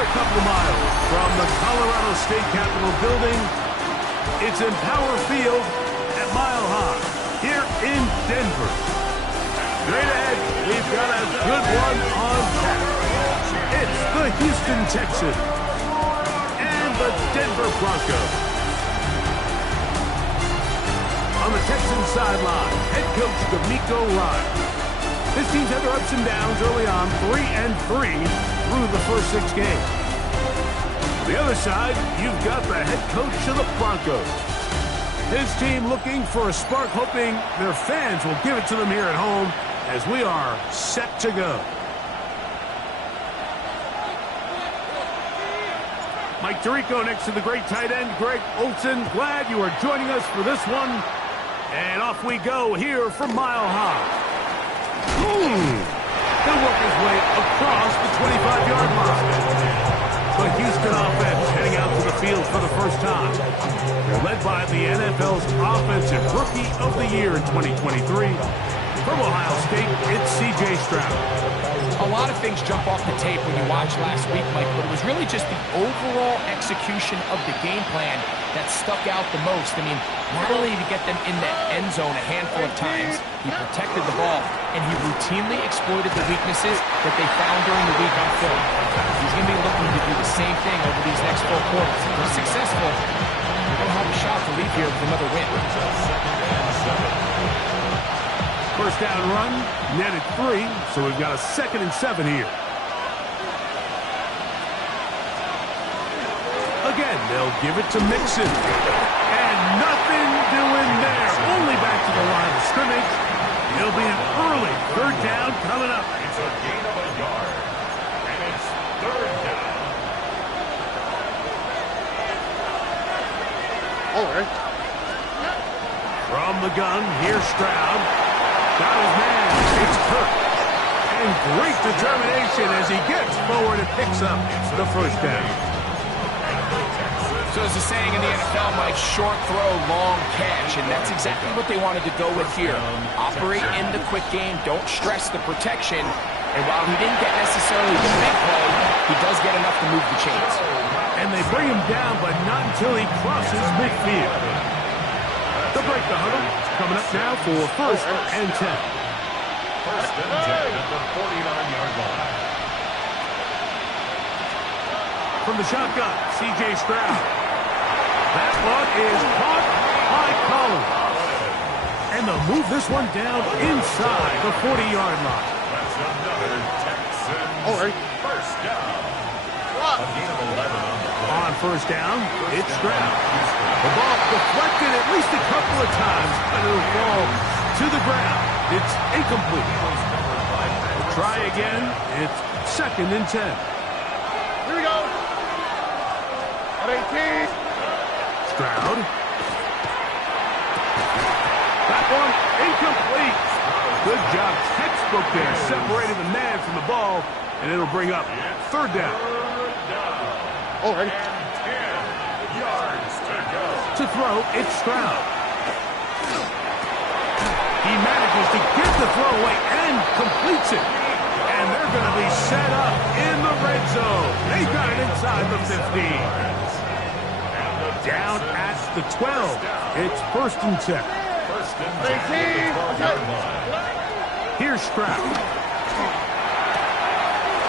We're a couple of miles from the Colorado State Capitol building. It's Empower Field at Mile High here in Denver. Straight ahead, we've got a good one on tap. It's the Houston Texans and the Denver Broncos. On the Texans sideline, head coach D'Amico Ryan. This team's had their ups and downs early on, 3-3 through the first 6 games. On the other side, you've got the head coach of the Broncos. His team looking for a spark, hoping their fans will give it to them here at home as we are set to go. Mike Tirico next to the great tight end, Greg Olsen. Glad you are joining us for this one. And off we go here from Mile High. He'll work his way across the 25-yard line. The Houston offense heading out to the field for the first time. They're led by the NFL's Offensive Rookie of the Year in 2023. From Ohio State, it's C.J. Stroud. A lot of things jump off the tape when you watch last week, Mike, but it was really just the overall execution of the game plan that stuck out the most. I mean, not only did he get them in the end zone a handful of times, he protected the ball, and he routinely exploited the weaknesses that they found during the week on film. He's going to be looking to do the same thing over these next 4 quarters. If they're successful, they're going to have a shot to leave here with another win. First down run, netted 3, so we've got a 2nd and 7 here. Again, they'll give it to Mixon. And nothing doing there. Only back to the line of scrimmage. It'll be an early 3rd down coming up. It's a gain of a yard. And it's 3rd down. All right. From the gun, here's Stroud. Got his man. It's Kirk. And great determination as he gets forward and picks up the first down. So as the saying in the NFL, Mike, short throw, long catch, and that's exactly what they wanted to go with here. Operate in the quick game, don't stress the protection, and while he didn't get necessarily the big play, he does get enough to move the chains. And they bring him down, but not until he crosses midfield. They'll break the huddle. Coming up now for 1st and 10. 1st and 10 at the 49-yard line. From the shotgun, C.J. Stroud. That one is caught by Collins. And they'll move this one down inside the 40-yard line. That's another Texan. All right. First down. A gain of 11 on the play. On first down, it's Stroud. The ball deflected at least a couple of times, but it'll fall to the ground. It's incomplete. We'll try again. It's 2nd and 10. Here we go. At 18. Stroud. That one incomplete. Good job. Textbook there. Separating the man from the ball, and it'll bring up 3rd down. All right. 10 yards to go. To throw, it's Stroud. He manages to get the throw away and completes it. And they're going to be set up in the red zone. They got it inside the 15. Down at the 12. It's 1st and 10. 1st and 10. Here's Stroud.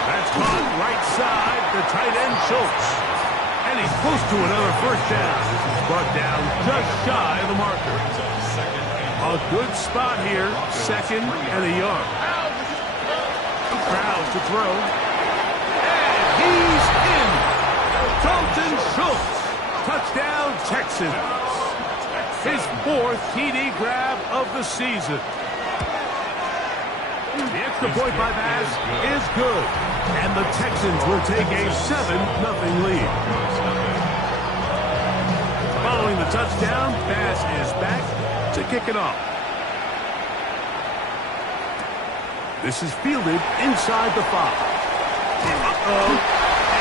That's caught right side, the tight end Schultz. And he's close to another 1st down. Brought down just shy of the marker. A good spot here, 2nd and a yard. Stroud to throw. And he's in. Dalton Schultz. Touchdown, Texans. His 4th TD grab of the season. The extra point by Bass is good. And the Texans will take a 7-0 lead. Following the touchdown, Bass is back to kick it off. This is fielded inside the 5.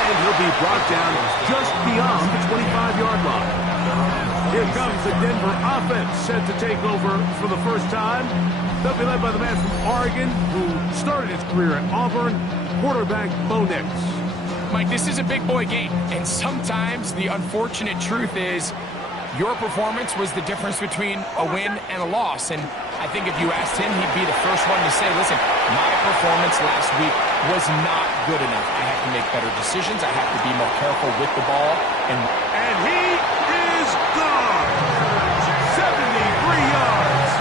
And he'll be brought down just beyond the 25-yard line. Here comes the Denver offense set to take over for the first time. They'll be led by the man from Oregon who started his career at Auburn, quarterback Bo Nix. Mike, this is a big boy game, and sometimes the unfortunate truth is your performance was the difference between a win and a loss. And I think if you asked him, he'd be the first one to say, listen, my performance last week was not good enough. I have to make better decisions. I have to be more careful with the ball. And he is gone. 73 yards.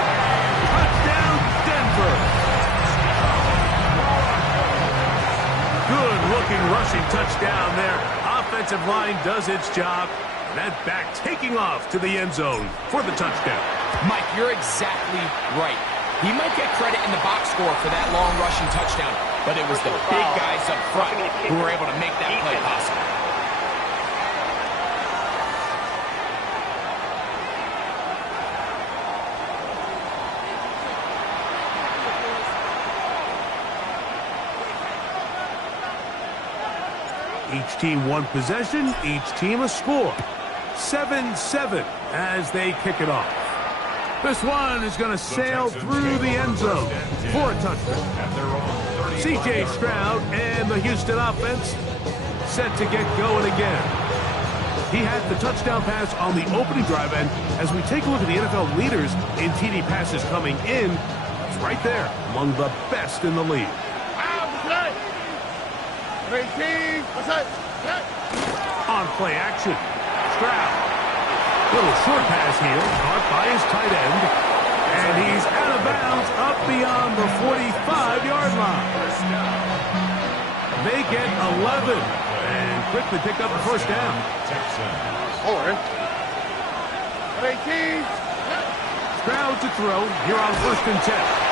Touchdown, Denver. Good-looking rushing touchdown there. Offensive line does its job. That back taking off to the end zone for the touchdown. Mike, you're exactly right. He might get credit in the box score for that long rushing touchdown, but it was the big guys up front who were able to make that play possible. Each team one possession, each team a score. 7-7 as they kick it off. This one is going to sail through the end zone for a touchdown. C.J. Stroud and the Houston offense set to get going again. He had the touchdown pass on the opening drive, and as we take a look at the NFL leaders in TD passes coming in, it's right there among the best in the league. 18, On play action, Stroud. Little short pass here, caught by his tight end. And he's out of bounds up beyond the 45-yard line. They get 11 and quickly pick up the first down. Forward. 18. Stroud to throw here on 1st and 10.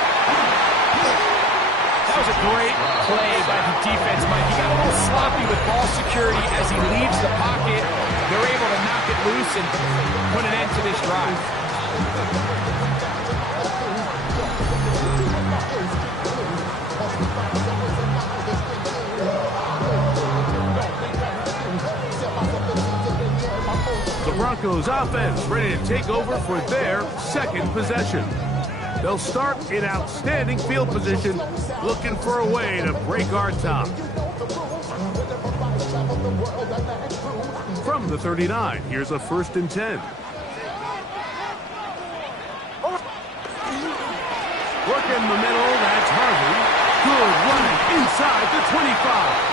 That was a great play by the defense, Mike. He got a little sloppy with ball security as he leaves the pocket. They're able to knock it loose and put an end to this drive. The Broncos offense ready to take over for their second possession. They'll start in outstanding field position, looking for a way to break our top. From the 39, here's a 1st and 10. Look in the middle, that's Harvey. Good running inside the 25.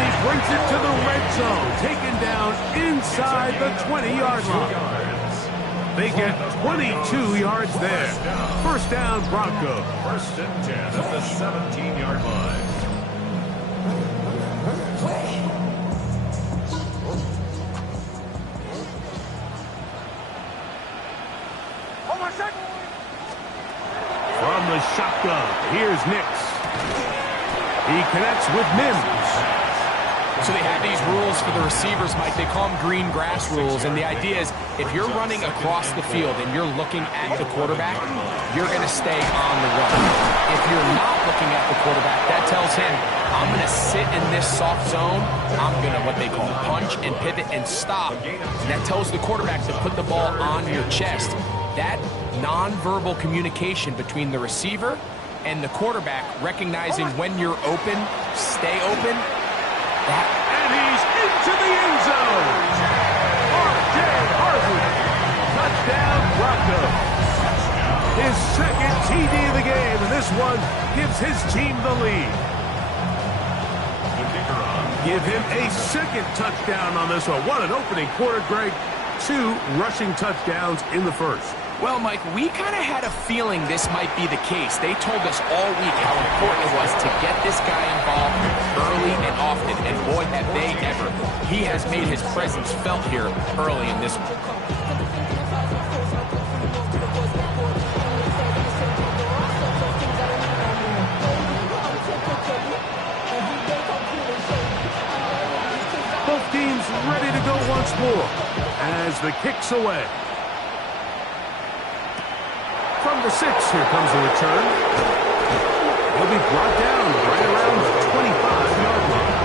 He brings it to the red zone, taken down inside the 20-yard line. They get 22 yards there. First down, Broncos. 1st and 10 at the 17-yard line. From the shotgun, here's Nims. He connects with Nims. So they have these rules for the receivers, Mike. They call them green grass rules. And the idea is if you're running across the field and you're looking at the quarterback, you're going to stay on the run. If you're not looking at the quarterback, that tells him, I'm going to sit in this soft zone. I'm going to, what they call, punch and pivot and stop. And that tells the quarterback to put the ball on your chest. That nonverbal communication between the receiver and the quarterback, recognizing when you're open, stay open. And he's into the end zone. R.J. Harvey. Touchdown, Broncos. His second TD of the game, and this one gives his team the lead. Give him a second touchdown on this one. What an opening quarter, Greg. 2 rushing touchdowns in the first. Well, Mike, we kind of had a feeling this might be the case. They told us all week how important it was to get this guy involved early and often, and boy, have they ever. He has made his presence felt here early in this one. Both teams ready to go once more as the kick's away. From the 6, here comes the return. He'll be brought down right around the 25-yard line.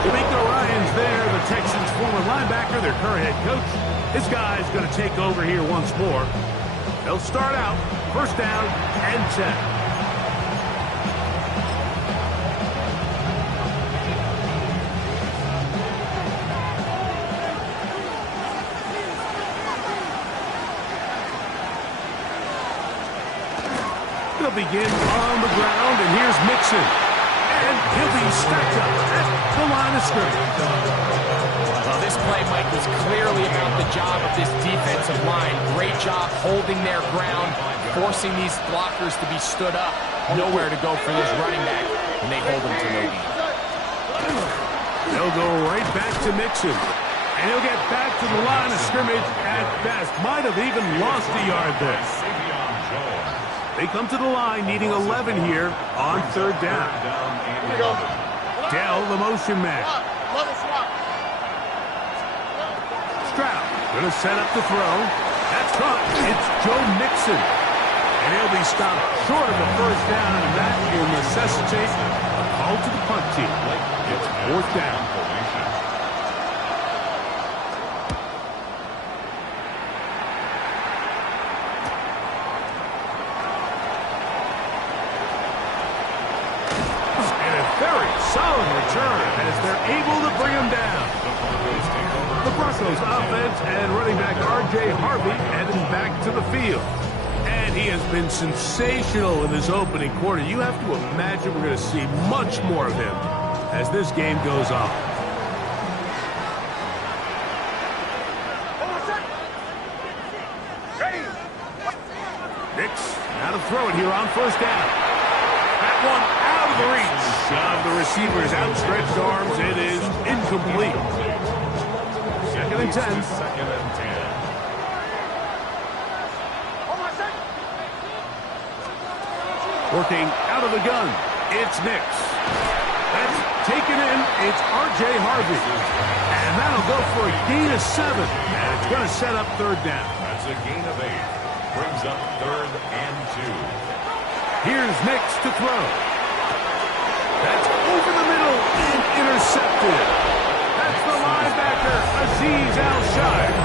D'Amico Ryan's there, the Texans' former linebacker, their current head coach. This guy's going to take over here once more. They'll start out, first down and 10. They'll begin on the ground, and here's Mixon. And he'll be stacked up at the line of scrimmage. Well, this play, Mike, was clearly about the job of this defensive line. Great job holding their ground, forcing these blockers to be stood up. Nowhere to go for this running back, and they hold him to no gain. They'll go right back to Mixon. And he'll get back to the line of scrimmage at best. Might have even lost a yard there. They come to the line needing 11 here on third down. Dell, the motion man. Stroud going to set up the throw. That's caught. It's Joe Mixon. And he'll be stopped short of the first down, and that will necessitate a call to the punt team. It's fourth down. Very solid return as they're able to bring him down. The Broncos offense and running back R.J. Harvey heading back to the field. And he has been sensational in this opening quarter. You have to imagine we're going to see much more of him as this game goes on. Nix, now to throw it here on first down. That one out of the reach of the receiver's outstretched arms. It is incomplete. Second and 10. Second and 10. Working out of the gun. It's Nix. That's taken in. It's R.J. Harvey. And that'll go for a gain of 7. And it's going to set up third down. That's a gain of 8. Brings up third and 2. Here's Nix to throw. That's over the middle and intercepted. That's the linebacker, Azeez Al-Shire.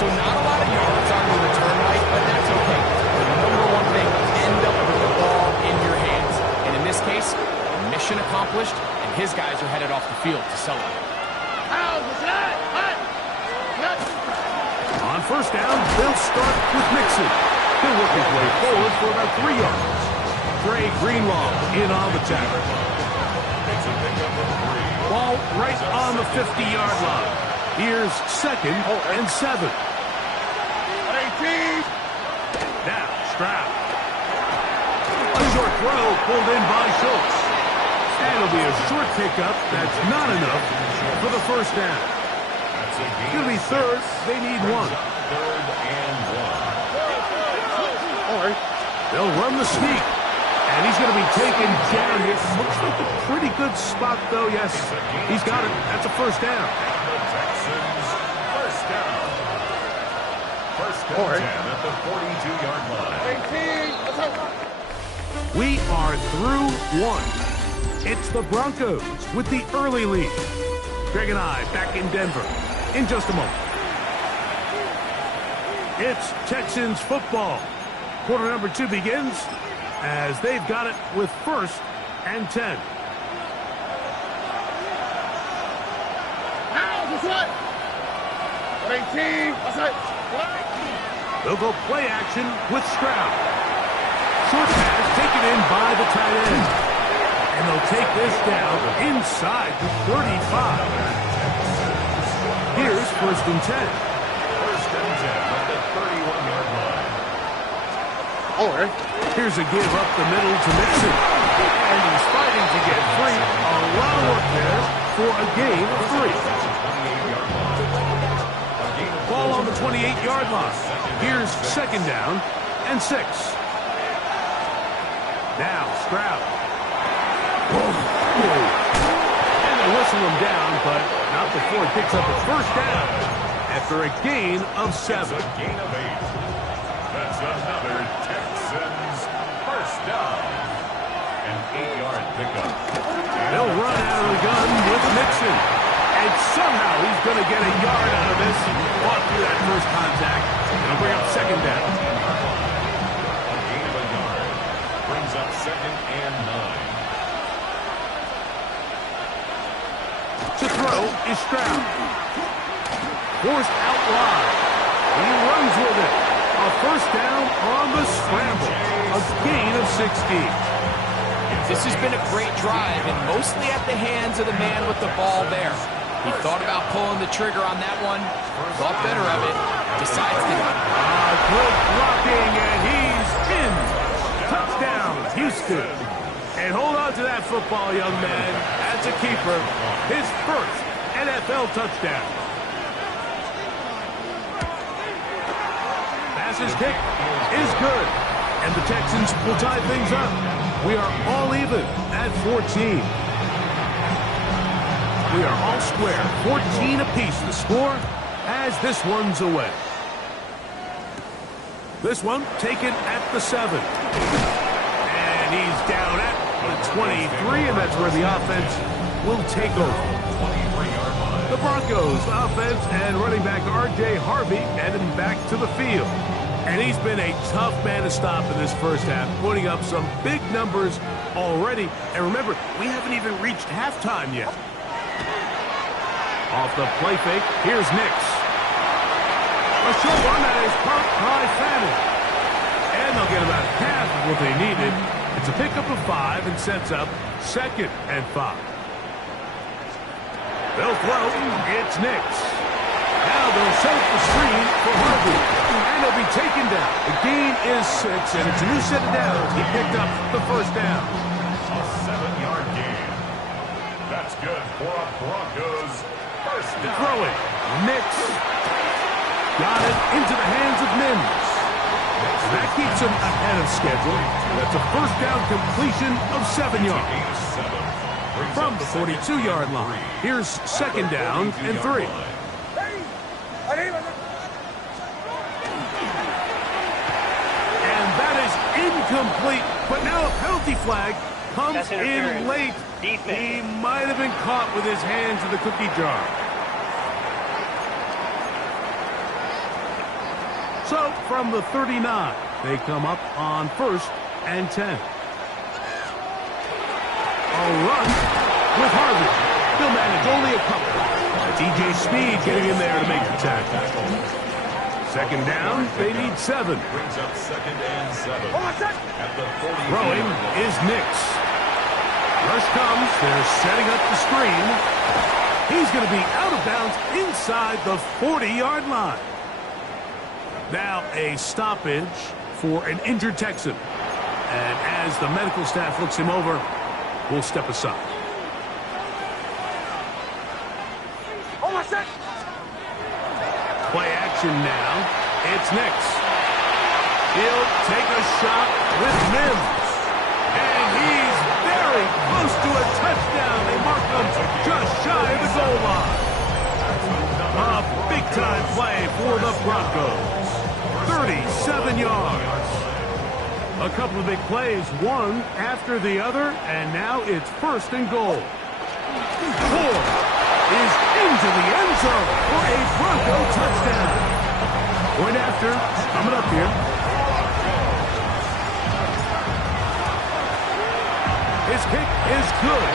So not a lot of yards on the return, Mike, but that's okay. The number one thing, end up with the ball in your hands. And in this case, mission accomplished, and his guys are headed off the field to celebrate. On first down, they'll start with Mixon. He'll work his way forward for about 3 yards. Trey Greenlaw in on the tackle. Ball right on the 50-yard line. Here's second and 7. Now, Stroud. A short throw pulled in by Schultz. And it'll be a short pickup. That's not enough for the first down. It's going to be third. They need 1. Third and 1. They'll run the sneak. And he's going to be taken down here. Looks like a pretty good spot, though. Yes, he's got it. That's a first down. The Texans, first down. First and 10 at the 42-yard line. We are through 1. It's the Broncos with the early lead. Greg and I back in Denver in just a moment. It's Texans football. Quarter number 2 begins as they've got it with first and 10. They'll go play action with Stroud. Short pass taken in by the tight end. And they'll take this down inside the 35. Here's first and 10. First and 10 at the 31-yard line. Here's a give up the middle to Mixon. And he's fighting to get free. A lot of work there for a gain of 3. Ball on the 28-yard line. Here's second down and 6. Now Stroud. And they whistle him down, but not before he picks up a first down after a gain of 7. That's a gain of 8. That's another Texans first down. An 8-yard pickup. They'll run out of the gun with Mixon. And somehow he's going to get a yard out of this. Fought through that first contact. It'll bring up second down. A gain of a yard. Brings up second and 9. To throw is Stroud. Forced out wide. He runs with it. A first down on the scramble. a gain of 16. This has been a great drive, and mostly at the hands of the man with the ball there. He thought about pulling the trigger on that one, thought better of it, decides to go. Good blocking, and he's in. Touchdown, Houston. And hold on to that football, young man. As a keeper, his first NFL touchdown. Pass's kick is good, and the Texans will tie things up. We are all even at 14. We are all square, 14 apiece the score as this one's away. This one taken at the 7. And he's down at the 23, and that's where the offense will take over. The Broncos offense and running back R.J. Harvey heading back to the field. And he's been a tough man to stop in this first half, putting up some big numbers already. And remember, we haven't even reached halftime yet. Off the play fake, here's Nims. A short one that is caught by Fanning. And they'll get about half of what they needed. It's a pickup of 5 and sets up 2nd and 5. They'll throw. It's Nims. Now they'll set up the screen for Harvey. And he'll be taken down. The gain is 6, and it's a new set of downs. He picked up the first down. A 7-yard gain. That's good for a Broncos first down. Throwing. Nims. Got it into the hands of Nims. That keeps him ahead of schedule. That's a first down completion of 7 yards. From the 42-yard line. Here's 2nd down and 3. And that is incomplete. But now a penalty flag comes in late. He might have been caught with his hands in the cookie jar. So, from the 39, they come up on 1st and 10. A run with Harvey. He'll manage only a couple. DJ Speed getting in there to make the tackle. 2nd down, they need 7. Brings up 2nd and 7. At the 40. Throwing is Nims. Rush comes, they're setting up the screen. He's going to be out of bounds inside the 40-yard line. Now a stoppage for an injured Texan. And as the medical staff looks him over, we'll step aside. Play action now. It's Nims. He'll take a shot with Nims. And he's very close to a touchdown. They mark him just shy of the goal line. A big-time play for the Broncos. 37 yards. A couple of big plays, one after the other, and now it's 1st and goal. 4 is into the end zone for a Bronco touchdown. Point after, coming up here. His kick is good.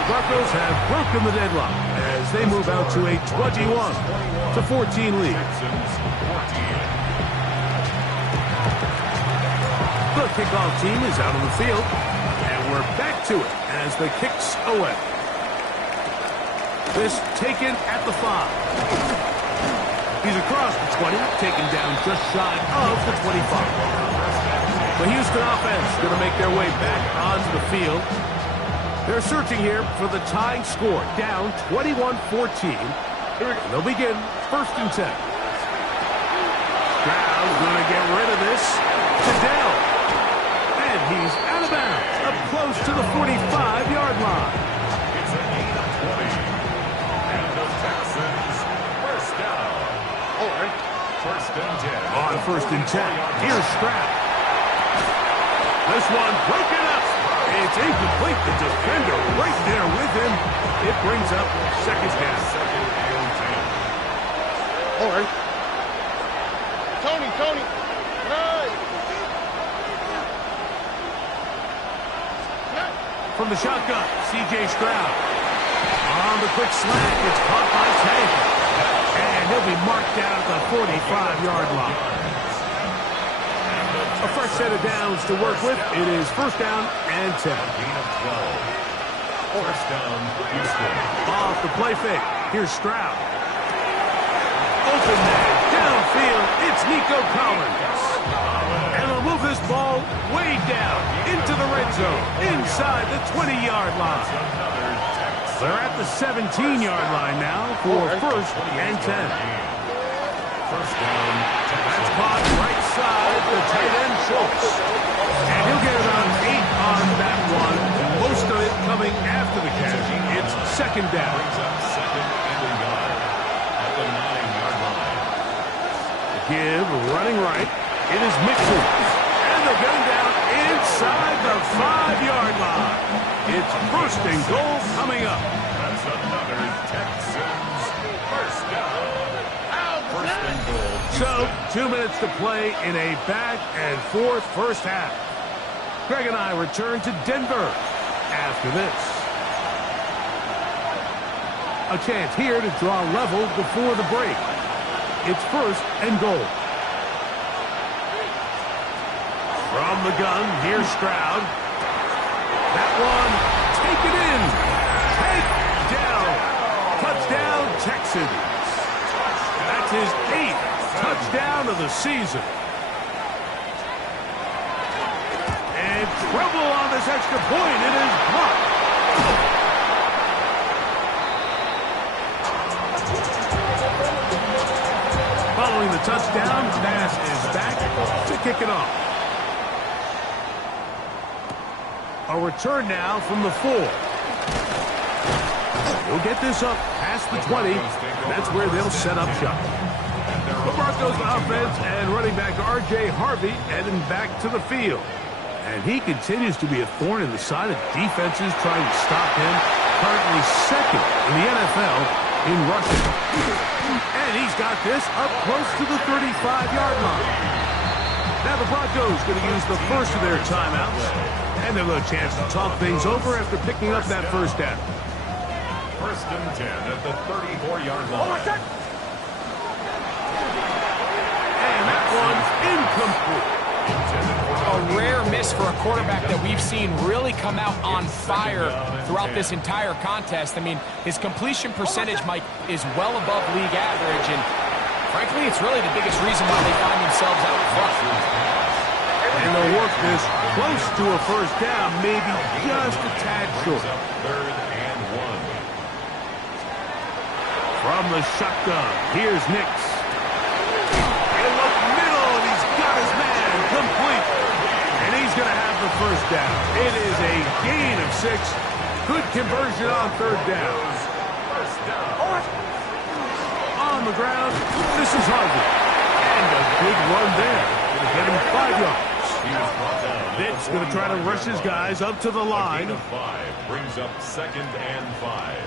The Broncos have broken the deadlock as they move out to a 21-14 lead. The kickoff team is out on the field, and we're back to it as the kick's away. This taken at the 5. He's across the 20, taken down just shy of the 25. The Houston offense going to make their way back onto the field. They're searching here for the tying score, down 21-14. They'll begin 1st and 10. Stroud's going to get rid of this. Dell. And he's out of bounds, up close to the 45-yard line. It's a gain of 20. And the Texans first down. 1st and 10. On 1st and 10, here's Stroud. This one broken up. It's incomplete. The defender right there with him. It brings up 2nd down. 2nd and 10. All right. Tony. Right. From the shotgun, C.J. Stroud. On the quick slant, it's caught by Tank. And he'll be marked down at the 45-yard line. And the A fresh set of downs to work with. It is first down and 10. Gain of 12. First down, Houston. Off the play fake. Here's Stroud. Open man. Downfield. It's Nico Collins. And they'll move this ball way down into the red zone. Inside the 20-yard line. They're at the 17-yard line now for first and 10. First down, That's caught right side, the tight end Schultz. And he'll get about 8 on that one. Most of it coming after the catch. It's second down. brings up second and a yard at the 9-yard line. The give, running right. It is Mixon. And they're going down inside the 5-yard line. It's first and goal coming up. That's another Texans first down. First and goal. So, 2 minutes to play in a back-and-forth first half. Greg and I return to Denver after this. A chance here to draw level before the break. It's first and goal. From the gun, here's Stroud. That one, take it in. Take down. Touchdown, Texans. That's his 8th touchdown of the season. And trouble on this extra point. It is blocked. Following the touchdown, pass is back to kick it off. A return now from the 4. He'll get this up past the 20. That's where they'll set up shop. The Broncos offense and running back R.J. Harvey heading back to the field. And he continues to be a thorn in the side of defenses trying to stop him. Currently second in the NFL in rushing. And he's got this up close to the 35-yard line. Now the Broncos going to use the first of their timeouts. And they'll have a chance to talk things over after picking up that first down. First and 10 at the 34-yard line. And that one's incomplete. A rare miss for a quarterback that we've seen really come out on fire throughout this entire contest. I mean, his completion percentage, Mike, is well above league average, and frankly, it's really the biggest reason why they find themselves out front. And they'll work this close to a first down, maybe just a tad short. Third and 1. From the shotgun, here's Nims. He'll look middle, and he's got his man complete. And he's going to have the first down. It is a gain of 6. Good conversion on third down. First down. On the ground, this is Harvey. And a good run there. Going to get him 5 yards. He was brought down. Nims going to try to rush his guys up to the line. Gain of 5 brings up second and 5.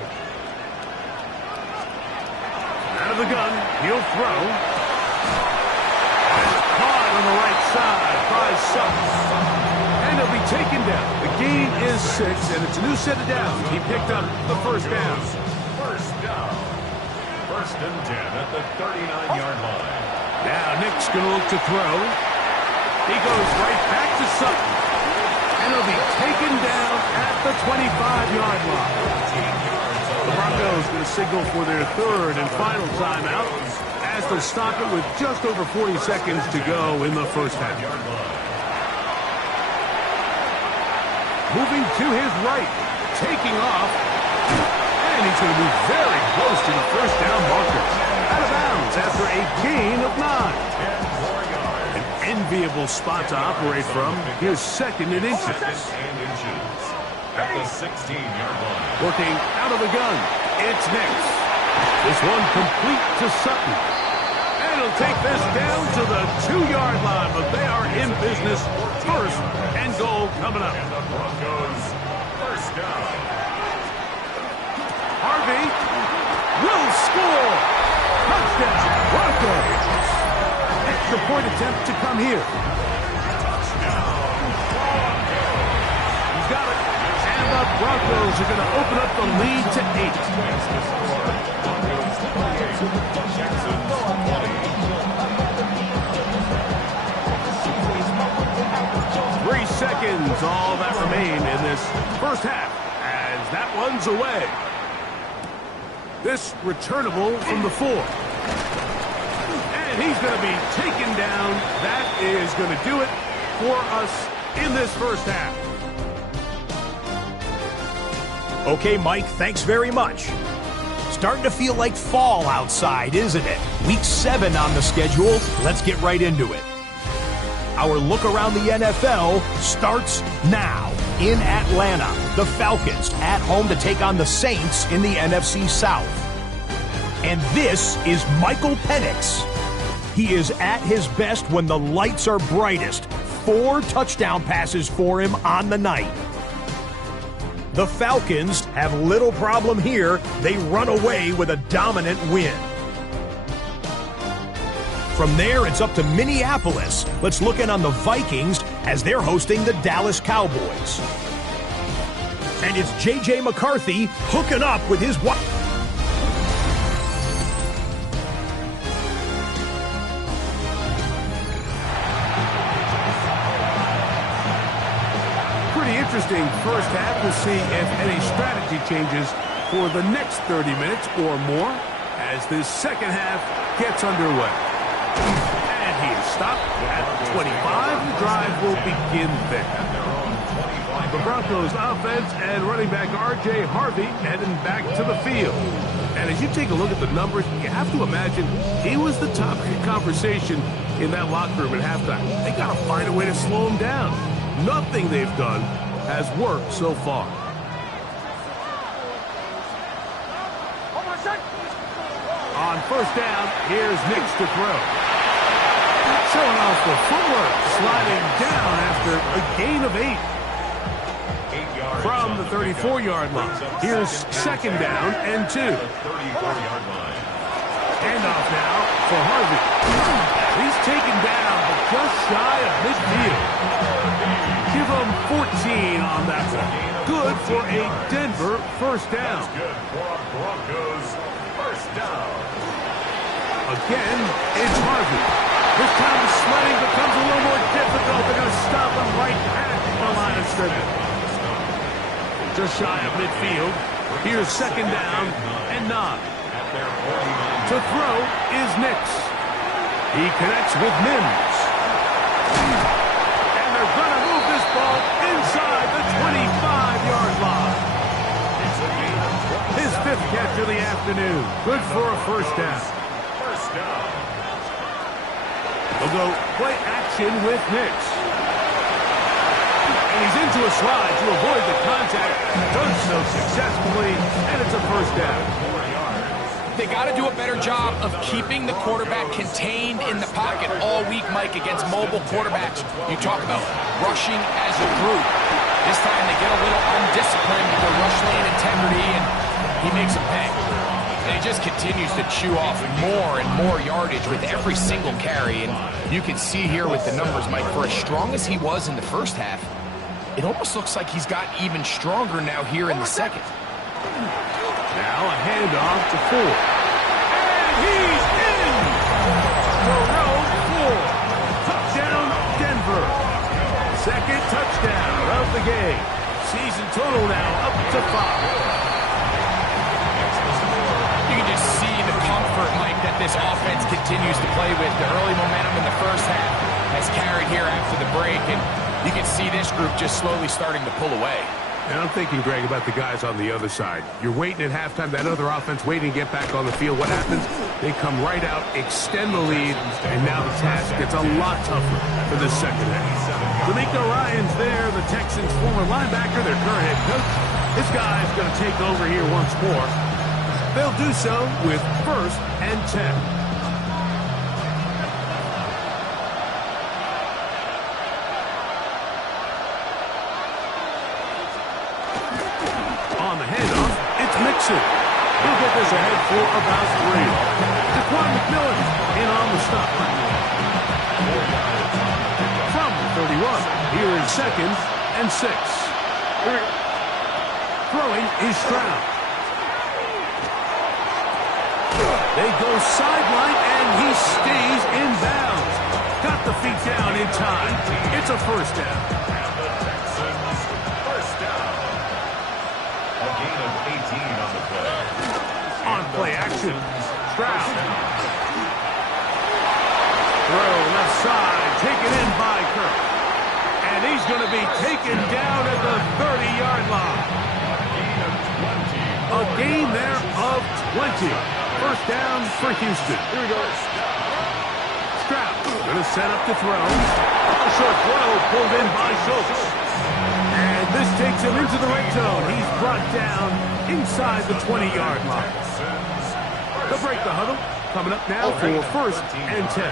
Out of the gun, he'll throw. And caught on the right side by Sutton. And he'll be taken down. The gain is 6, and it's a new set of downs. He picked up the first down. First down. First and 10 at the 39-yard line. Now Nims going to look to throw. He goes right back to Sutton. And he'll be taken down at the 25-yard line. The Broncos going to signal for their third and final timeout as they'll stop it with just over 40 seconds to go in the first half. Moving to his right, taking off, and he's going to be very close to the first down marker. Out of bounds after a gain of 9. An enviable spot to operate from. Here's second and inches. At the 16-yard line. Working out of the gun, it's Nims. This one complete to Sutton. And he'll take this down to the 2-yard line, but they are in business. First and goal coming up. And the Broncos first down. Harvey will score. Touchdown, Broncos. Extra point attempt to come here. He's got it. And the Broncos are going to open up the lead to 8. runs away. This returnable from the 4. And he's going to be taken down. That is going to do it for us in this first half. Okay, Mike, thanks very much. Starting to feel like fall outside, isn't it? Week 7 on the schedule. Let's get right into it. Our look around the NFL starts now. In Atlanta, the Falcons at home to take on the Saints in the NFC South. And this is Michael Penix. He is at his best when the lights are brightest. 4 touchdown passes for him on the night. The Falcons have little problem here. They run away with a dominant win. From there, it's up to Minneapolis. Let's look in on the Vikings as they're hosting the Dallas Cowboys. And it's J.J. McCarthy hooking up with his wife. Pretty interesting first half. We'll see if any strategy changes for the next 30 minutes or more as this second half gets underway. And he is stopped at 25. The drive will begin there. The Broncos offense and running back R.J. Harvey heading back to the field. And as you take a look at the numbers, you have to imagine he was the topic of conversation in that locker room at halftime. They got to find a way to slow him down. Nothing they've done has worked so far. On first down, here's Nims to throw. Showing off the footwork, sliding down after a gain of 8. From the 34-yard line. Here's second down and 2. Handoff now for Harvey. He's taken down, but just shy of midfield. Give him 14 on that one. Good for a Denver first down. Broncos first down. Again, it's Harvey. This time the sledding becomes a little more difficult. They're going to stop him right at the line of scrimmage. Just shy of midfield. Here's second down and 9. To throw is Nims. He connects with Nims. And they're going to move this ball inside the 25-yard line. His 5th catch of the afternoon. Good for a first down. First down. They'll go play action with Nims. And he's into a slide to avoid the contact. Does so successfully, and it's a first down. They got to do a better job of keeping the quarterback contained in the pocket all week, Mike, against mobile quarterbacks. You talk about rushing as a group. This time they get a little undisciplined with their rush lane integrity, and he makes a pay. And he just continues to chew off more and more yardage with every single carry. And you can see here with the numbers, Mike, for as strong as he was in the first half, it almost looks like he's got even stronger now here in the second. Now a handoff to Ford. And he's in! For row 4. Touchdown, Denver. Second touchdown of the game. Season total now up to 5. You can just see the comfort, Mike, that this offense continues to play with. The early momentum in the first half has carried here after the break, and you can see this group just slowly starting to pull away. And I'm thinking, Greg, about the guys on the other side. You're waiting at halftime, that other offense waiting to get back on the field. What happens? They come right out, extend the lead, and now the task gets a lot tougher for the second half. D'Amico Ryan's there, the Texans' former linebacker, their current head coach. This guy's going to take over here once more. They'll do so with 1st and 10. He'll get this ahead for about 3. Jaquan McMillan in on the stop. From the 31, here is second and 6. Throwing is Stroud. They go sideline, and he stays in bounds. Got the feet down in time. It's a first down. And the Texans first down. A gain of motion. Stroud. Throw left side, taken in by Kirk. And he's going to be taken down at the 30-yard line. A gain there of 20. First down for Houston. Here we go. Stroud going to set up to throw. A short throw pulled in by Schultz. And this takes him into the red zone. He's brought down inside the 20-yard line. They'll break the huddle. Coming up now for first and 10.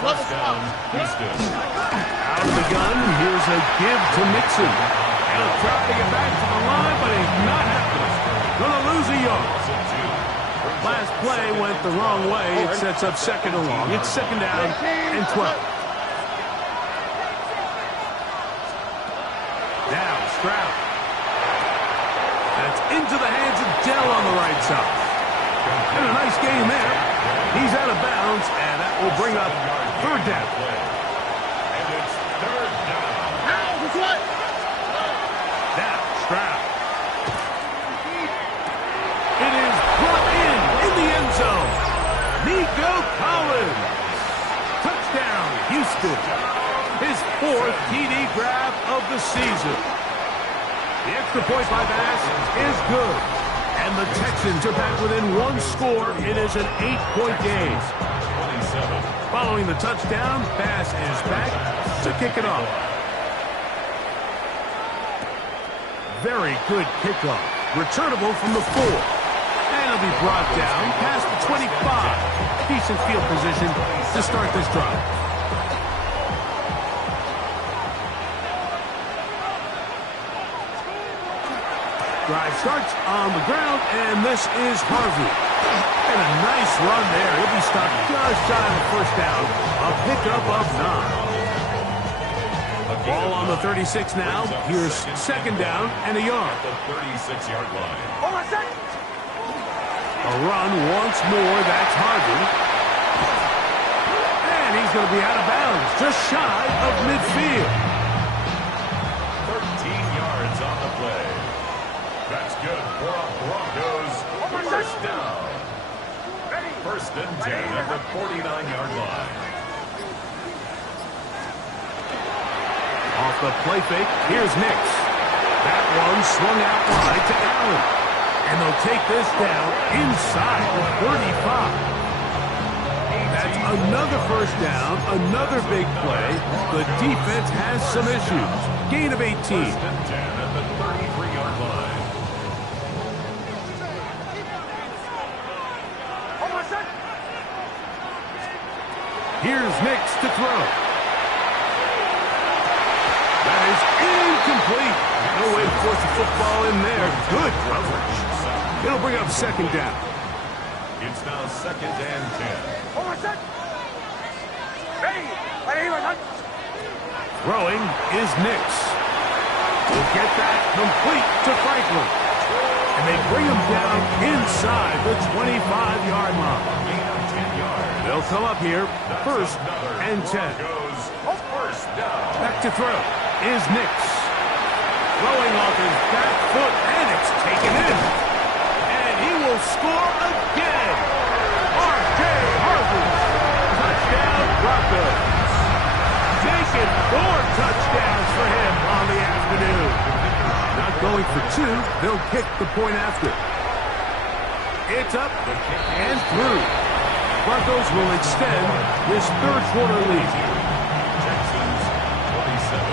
First down, Houston. Out of the gun, here's a give to Mixon. He'll try to get back to the line, but he's not happening. Gonna lose a yard. Last play went the wrong way. It sets up second and long. It's second down and 12. Now Stroud. That's into the hands of Dell on the right side. And a nice game there. He's out of bounds, and that will bring up third down. And it's third down. Now Stroud. It is brought in the end zone. Nico Collins. Touchdown, Houston. His fourth TD grab of the season. The extra point by Bass is good. And the Texans are back within one score. It is an 8-point game. 27. Following the touchdown, Bass is back to kick it off. Very good kickoff. Returnable from the 4. And it'll be brought down past the 25. Decent field position to start this drive. Drive starts on the ground, and this is Harvey. And a nice run there. He'll be stopped just shy of the first down. A pickup of 9. Ball on the 36 now. Here's second down and a yard. The 36-yard line. A run once more. That's Harvey. And he's going to be out of bounds, just shy of midfield. 13 yards on the play. That's good for a Broncos first down. First and 10 at the 49-yard line. Off the play fake, here's Nix. That one swung out wide to Allen. And they'll take this down inside the 35. That's another first down, another big play. The defense has some issues. Gain of 18. First and 10 at the 33-yard line. Here's Nix to throw. That is incomplete. No way to force the football in there. Good coverage. It'll bring up second down. It's now second and 10. Throwing is Nix. Will get that complete to Franklin. And they bring him down inside the 25-yard line. Gain of 10 yards. They'll come up here, first and 10. First down. Back to throw is Nix. Throwing off his back foot, and it's taken in. And he will score again. R.J. Harvey. Touchdown, Broncos. Making 4 touchdowns for him on the afternoon. Not going for 2. They'll kick the point after. It's up and through. Broncos will extend this third quarter lead. Texans 27.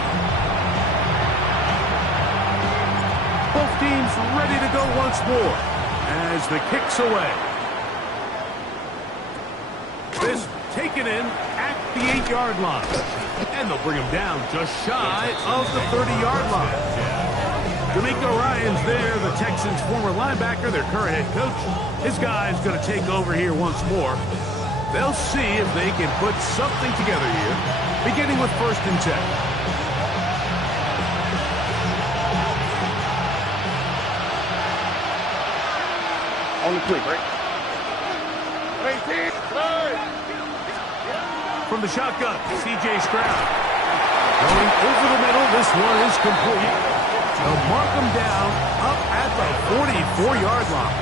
Both teams ready to go once more as the kick's away. This taken in at the 8-yard line. And they'll bring him down just shy of the 30-yard line. D'Amico Ryan's there, the Texans' former linebacker, their current head coach. His guy's going to take over here once more. They'll see if they can put something together here, beginning with first and 10. On the quick, right? From the shotgun, C.J. Stroud. Going over the middle, this one is complete. They'll mark him down up at the 44-yard line.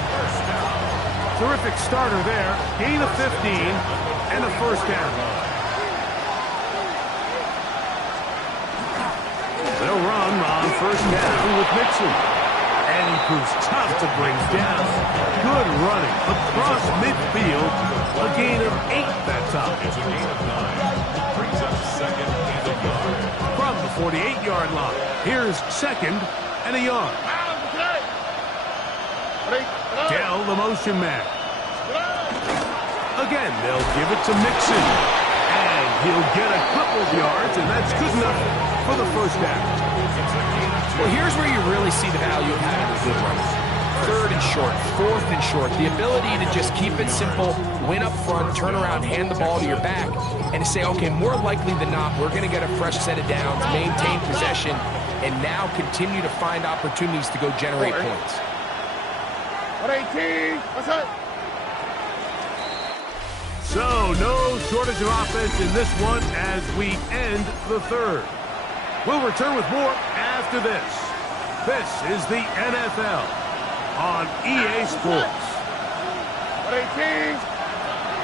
Terrific starter there. Gain of 15 and a first down. They'll run on first down with Mixon. And he proves tough to bring down. Good running across midfield. A gain of 8 that time. It's a gain of 9. Brings up second and a yard. From the 48-yard line, here's second and a yard. Dell, the motion man. Again, they'll give it to Mixon. And he'll get a couple of yards, and that's good enough for the first down. Well, here's where you really see the value of having a good runner. Third and short, fourth and short. The ability to just keep it simple, win up front, turn around, hand the ball to your back, and to say, okay, more likely than not, we're going to get a fresh set of downs, maintain possession, and now continue to find opportunities to go generate points. So, no shortage of offense in this one as we end the third. We'll return with more after this. This is the NFL on EA Sports.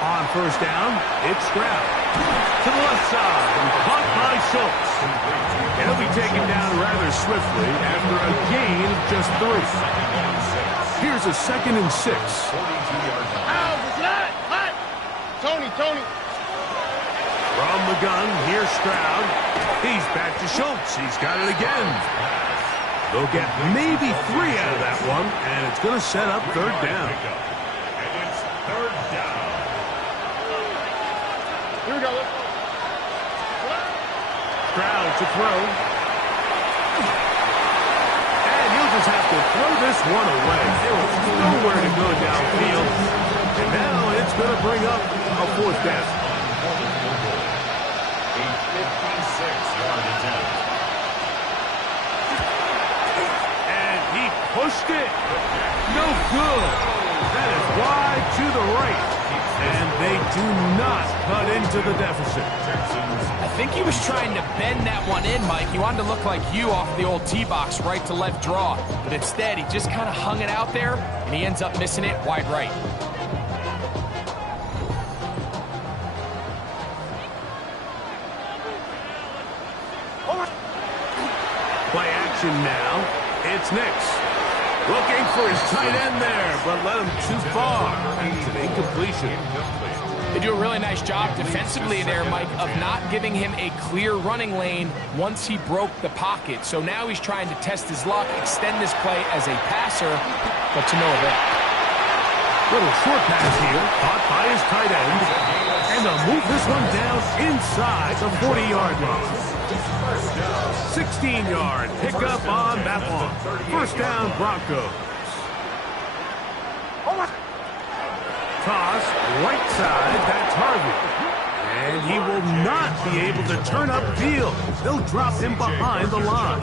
On first down, it's Stroud. To the left side, and caught by Schultz. He'll be taken down rather swiftly after a gain of just 3. Here's a 2nd and 6. Tony. From the gun, here's Stroud. He's back to Schultz. He's got it again. They'll get maybe 3 out of that one, and it's going to set up third down. And it's third down. Here we go. Stroud to throw. And he'll just have to throw this one away. There was nowhere to go downfield. And now it's going to bring up a fourth down. A 56-yard attempt. And he pushed it. No good. That is wide to the right. And they do not cut into the deficit. I think he was trying to bend that one in, Mike. He wanted to look like you off the old tee box, right to left draw. But instead, he just kind of hung it out there, and he ends up missing it wide right. Play action now. It's Nims. Looking for his tight end there, but led him too far. It's an incompletion. They do a really nice job defensively there, Mike, of not giving him a clear running lane once he broke the pocket. So now he's trying to test his luck, extend this play as a passer, but to no avail. Little short pass here, caught by his tight end. And they'll move this one down inside the 40-yard line. 16-yard pickup on that one. First down, Broncos. Toss, right side, that's Harvey. And he will not be able to turn upfield. They'll drop him behind the line.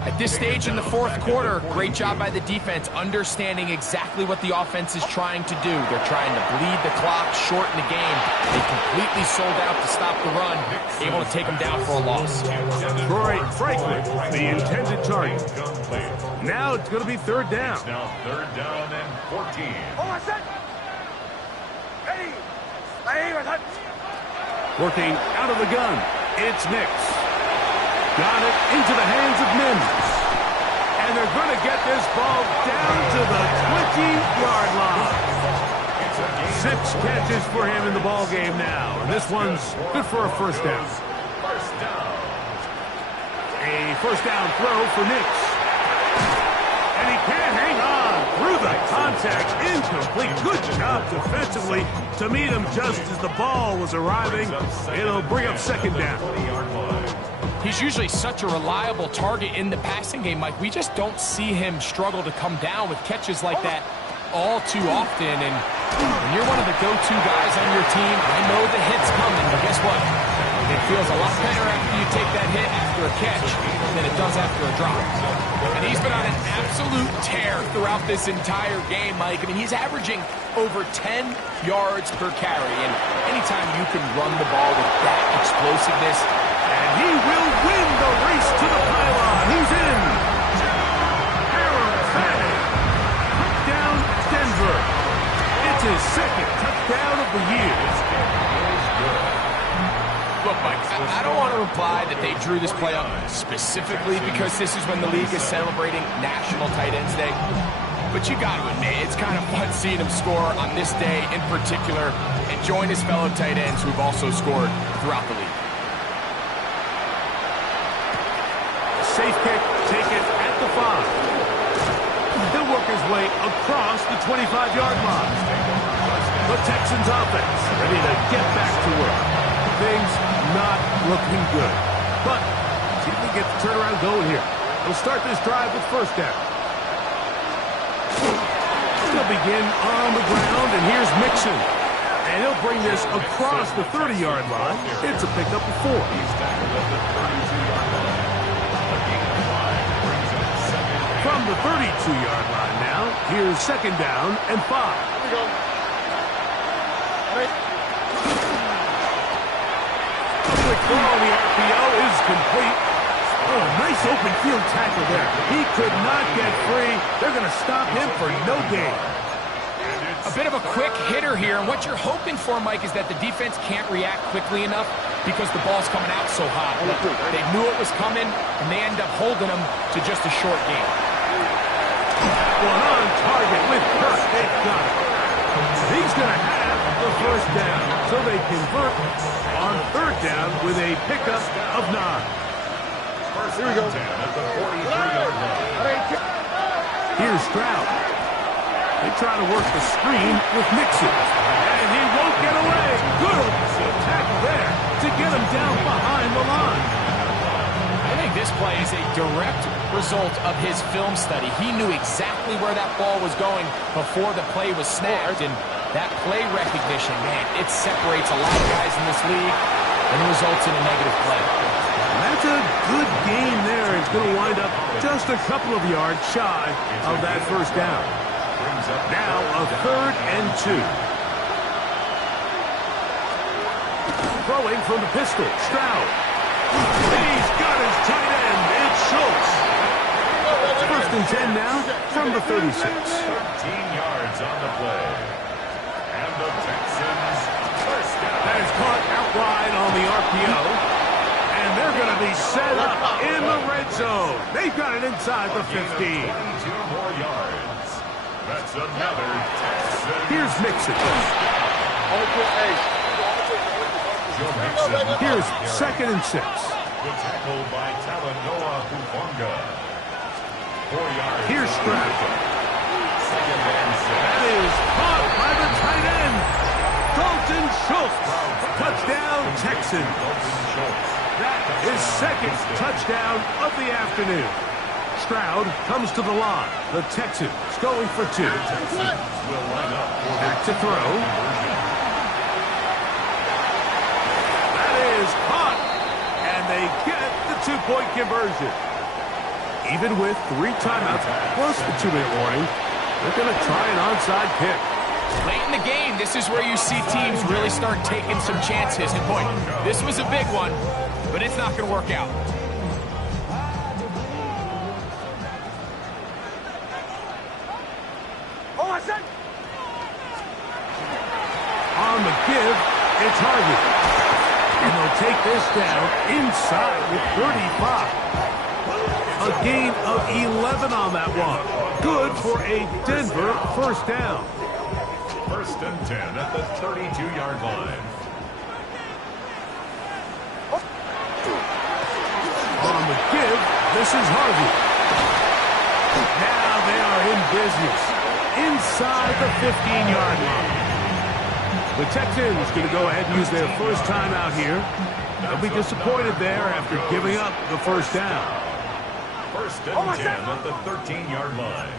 At this stage in the fourth quarter, great job by the defense, understanding exactly what the offense is trying to do. They're trying to bleed the clock, shorten the game. They completely sold out to stop the run, able to take them down for a loss. Troy Franklin, the intended target. Now it's going to be third down. It's now third down and 14. Working out of the gun, it's Nims. Got it into the hands of Nims. And they're going to get this ball down to the 20-yard line. 6 catches for him in the ball game now. And this one's good for a first down. A first down throw for Nims. And he can't hang on through the contact. Incomplete. Good job defensively to meet him just as the ball was arriving. It'll bring up second down. He's usually such a reliable target in the passing game, Mike. We just don't see him struggle to come down with catches like that all too often. And when you're one of the go-to guys on your team, I know the hit's coming, but guess what? It feels a lot better after you take that hit after a catch than it does after a drop. And he's been on an absolute tear throughout this entire game, Mike. I mean, he's averaging over 10 yards per carry. And anytime you can run the ball with that explosiveness, and he will win the race to the pylon. He's in. Aaron Fanning. Down Denver. That's his second touchdown of the year. Look, Mike, I don't want to imply that they drew this play up specifically because this is when the league is celebrating National Tight Ends Day. But you got to admit, it's kind of fun seeing him score on this day in particular and join his fellow tight ends who've also scored throughout the league. Safe kick taken at the 5. He'll work his way across the 25-yard line. The Texans offense ready to get back to work. Things not looking good. But see if we get the turnaround going here. We'll start this drive with first down. He'll begin on the ground, and here's Mixon. And he'll bring this across the 30-yard line. It's a pickup of 4. From the 32-yard line now, here's second down and 5. Here we go. A quick throw on the RPO is complete. Oh, nice open field tackle there. He could not get free. They're going to stop him for no gain. A bit of a quick hitter here, and what you're hoping for, Mike, is that the defense can't react quickly enough because the ball's coming out so hot. They knew it was coming, and they end up holding them to just a short gain. One on target with Kirk. They got it. He's going to have the first down, so they convert on third down with a pickup of 9. Here we go. At the 43-yard line. Here's Stroud. They try to work the screen with Mixon. And he won't get away. Good tackle there to get him down behind the line. I think this play is a direct result of his film study. He knew exactly where that ball was going before the play was snapped. And that play recognition, man, it separates a lot of guys in this league and results in a negative play. That's a good game there. It's going to wind up just a couple of yards shy of that first down. Now a 3rd and 2. Throwing from the pistol, Stroud. He's got his tight end. It's Schultz. 1st and 10 now from the 36. 13 yards on the play. And the Texans first down. That is caught out wide on the RPO. And they're going to be set up in the red zone. They've got it inside the 15. 22 more yards. That's another Texan. Here's Mixon. Joe Mixon. Here's 2nd and 6. The tackle by Talanoa Hufanga. 4 yards. Here's Stroud. 2nd and 6. That is caught by the tight end, Dalton Schultz. Touchdown, Texans. That is 2nd touchdown of the afternoon. Stroud comes to the line. The Texans going for 2. Back to throw. That is caught. And they get the 2-point conversion. Even with 3 timeouts plus the 2-minute warning, they're going to try an onside kick. Late in the game, this is where you see teams really start taking some chances. And boy, this was a big one, but it's not going to work out. On the give, it's Harvey. And they'll take this down inside with 35. A gain of 11 on that one. Good for a Denver first down. 1st and 10 at the 32-yard line. On the give, this is Harvey. Now they are in business inside the 15-yard line. The Texans going to go ahead and use their first timeout here. They'll be disappointed there after giving up the first down. 1st and 10 at the 13-yard line.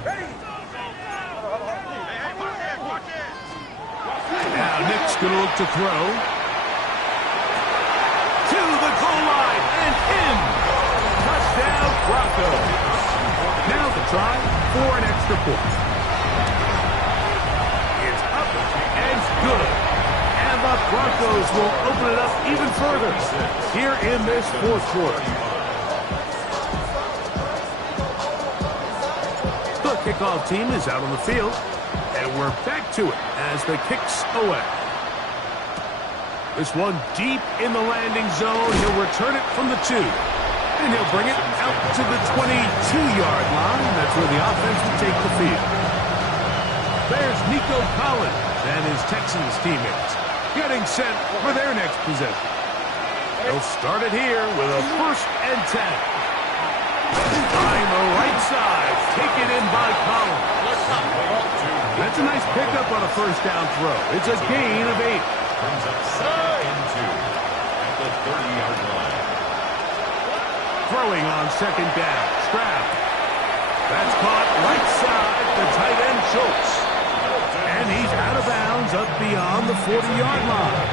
Now Nick's going to look to throw. To the goal line and in. Touchdown, Broncos. Now the try for an extra point. It's up and good. And the Broncos will open it up even further here in this 4th quarter. The kickoff team is out on the field. And we're back to it as the kick's away. This one deep in the landing zone. He'll return it from the 2. And he'll bring it out to the 22-yard line. That's where the offense will take the field. There's Nico Collins and his Texans teammates getting set for their next possession. They'll start it here with a 1st and 10. Behind the right side, taken in by Collins. That's a nice pickup on a 1st down throw. It's a gain of 8. Brings up 2nd and 2 at the 30-yard line. Throwing on 2nd down. Stroud. That's caught right side. The tight end Schultz. And he's out of bounds up beyond the 40-yard line.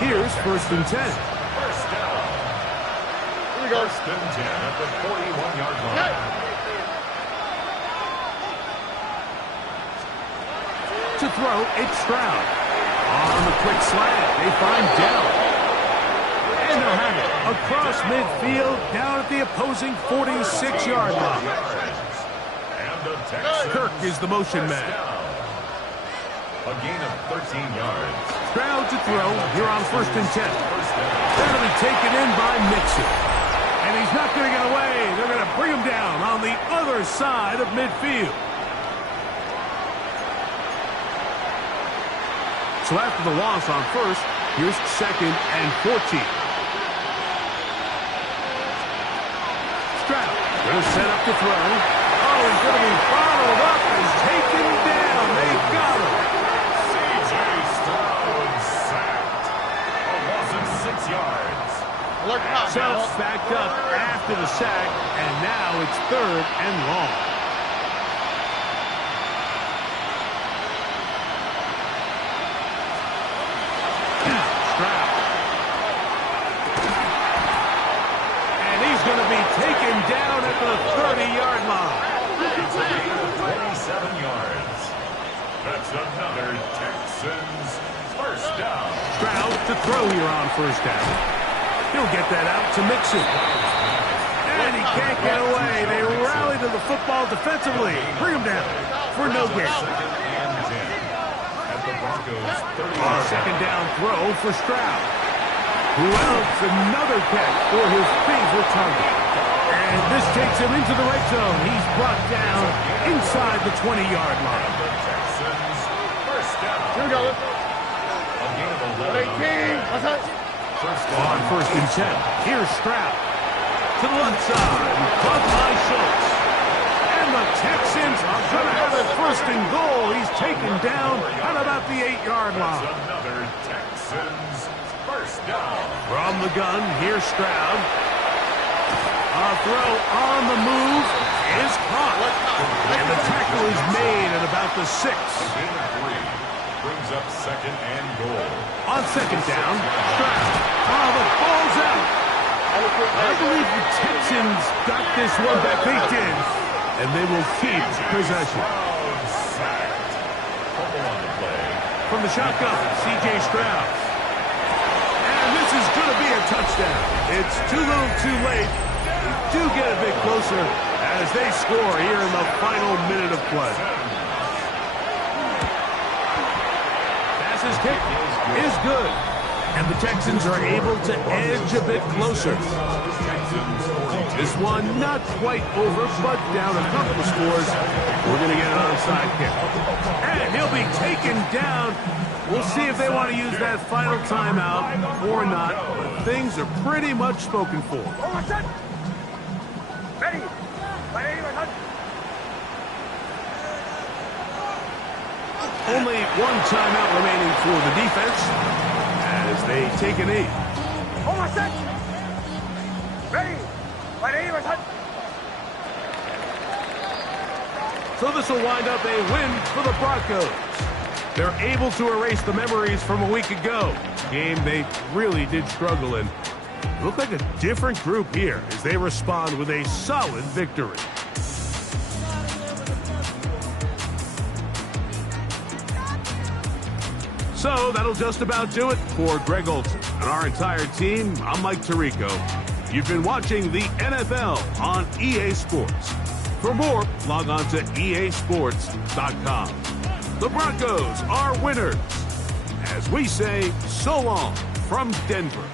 Here's 1st and 10. 1st down. Here we go. 1st and 10 at the 41-yard line. To throw, it's Stroud. On the quick slant, they find Dell. And they'll have it across midfield down at the opposing 46-yard line. Kirk is the motion man. A gain of 13 yards. Stroud to throw here on 1st and 10. That'll be taken in by Mixon. And he's not going to get away. They're going to bring him down on the other side of midfield. So after the loss on 1st, here's 2nd and 14. Stroud going to set up to throw. Oh, he's going to be followed up and taken down. They got him. C.J. Stroud sacked. A loss of 6 yards. Self backed up after the sack, and now it's 3rd and long. Going to be taken down at the 30-yard line. It's a gain of 27 yards. That's another Texans 1st down. Stroud to throw here on 1st down. He'll get that out to Mixon. And he can't get away. They rally to the football defensively. Bring him down for no gain. 2nd and 10 at the Broncos 30. On 2nd down throw for Stroud. Who else? Another catch for his favorite target. And this takes him into the red zone. He's brought down inside the 20-yard line. The Texans 1st down. Here we go. A gain of 11. 1st On 1st and 10. Here's Stroud. To the left side. Caught by Schultz. And the Texans are going to have it 1st and goal. He's taken down at about the 8-yard line. Another Texans 1st down. From the gun, here's Stroud. A throw on the move is caught. And the tackle is made at about the 6. Gain of 3. Brings up 2nd and goal. On 2nd down, Stroud. Oh, the ball's out. I believe the Texans got this one back. They did. And they will keep possession. Stroud sacked. Fumble on the play. From the shotgun, C.J. Stroud. And this is going to be a touchdown. It's too little too late. They do get a bit closer as they score here in the final minute of play. Pass's kick is good. And the Texans are able to edge a bit closer. This one not quite over, but down a couple of scores. We're going to get an onside kick. And he'll be taken down. We'll see if they want to use that final timeout or not. But things are pretty much spoken for. Only one timeout remaining for the defense as they take a knee. So this will wind up a win for the Broncos. They're able to erase the memories from a week ago. A game they really did struggle in. Look like a different group here as they respond with a solid victory. So that'll just about do it for Greg Olson and our entire team. I'm Mike Tirico. You've been watching the NFL on EA Sports. For more, log on to easports.com. The Broncos are winners. As we say, so long from Denver.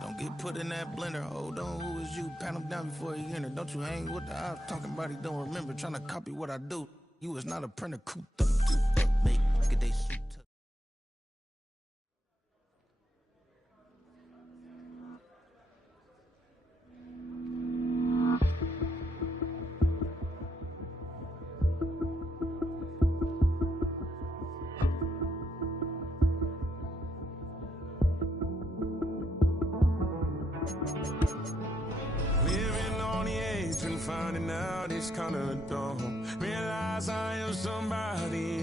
Don't get put in that blender. Hold on, who is you? Pat him down before he enter. Don't you hang with the ops talking about he don't remember. Trying to copy what I do. You is not a printer. Cooped up, make it they suit up. Living on the edge and finding out it's kinda dumb. Realize I am somebody